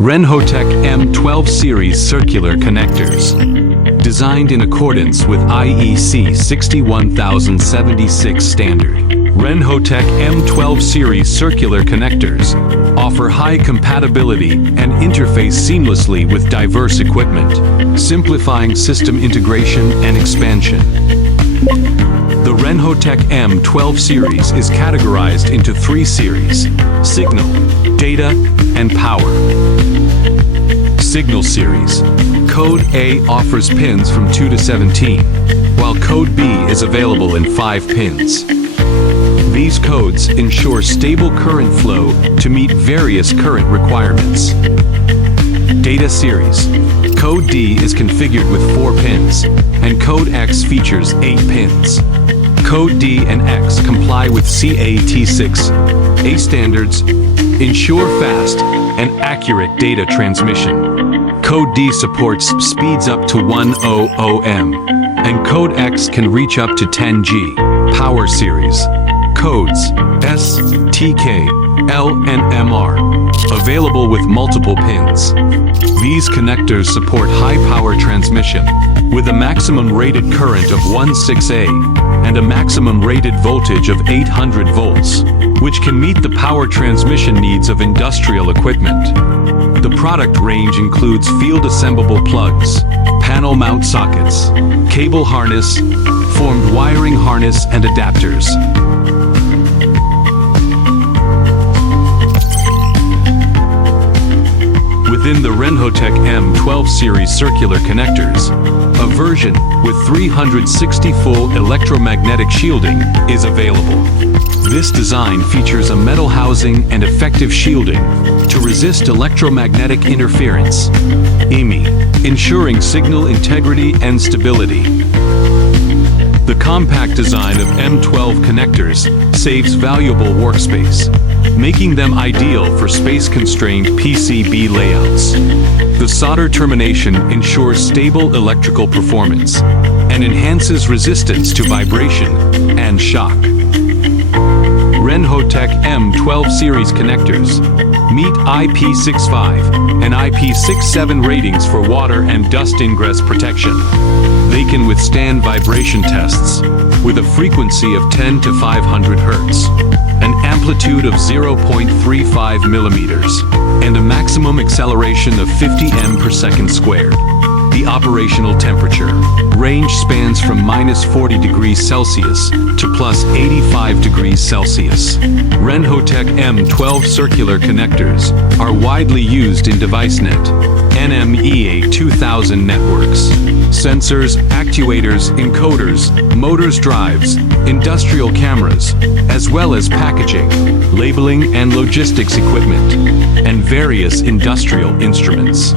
RENHOTEC M12 Series Circular Connectors. Designed in accordance with IEC 61076 standard, RENHOTEC M12 Series Circular Connectors offer high compatibility and interface seamlessly with diverse equipment, simplifying system integration and expansion. The RENHOTEC M12 Series is categorized into three series: Signal, Data, and Power. Signal Series. Code A offers pins from 2 to 17, while Code B is available in 5 pins. These codes ensure stable current flow to meet various current requirements. Data Series. Code D is configured with 4 pins, and Code X features 8 pins. Code D and X comply with CAT6A standards, ensure fast and accurate data transmission. Code D supports speeds up to 100 m, and Code X can reach up to 10 G. Power Series. Codes S, TK, L, and MR. Available with multiple pins. These connectors support high power transmission with a maximum rated current of 16A and a maximum rated voltage of 800 volts, which can meet the power transmission needs of industrial equipment. The product range includes field-assemblable plugs, panel mount sockets, cable harness, formed wiring harness, and adapters. Within the RENHOTEC M12 Series Circular Connectors, a version with 360 full electromagnetic shielding is available. This design features a metal housing and effective shielding to resist electromagnetic interference, EMI, ensuring signal integrity and stability. The compact design of M12 connectors saves valuable workspace, making them ideal for space-constrained PCB layouts. The solder termination ensures stable electrical performance and enhances resistance to vibration and shock. RENHOTEC M12 Series connectors meet IP65 and IP67 ratings for water and dust ingress protection. They can withstand vibration tests with a frequency of 10 to 500 Hz, an amplitude of 0.35 millimeters, and a maximum acceleration of 50 m/s². The operational temperature range spans from -40 degrees Celsius to +85 degrees Celsius. RENHOTEC M12 circular connectors are widely used in DeviceNet, NMEA 2000 networks. Sensors, actuators, encoders, motors, drives, industrial cameras, as well as packaging, labeling and logistics equipment, and various industrial instruments.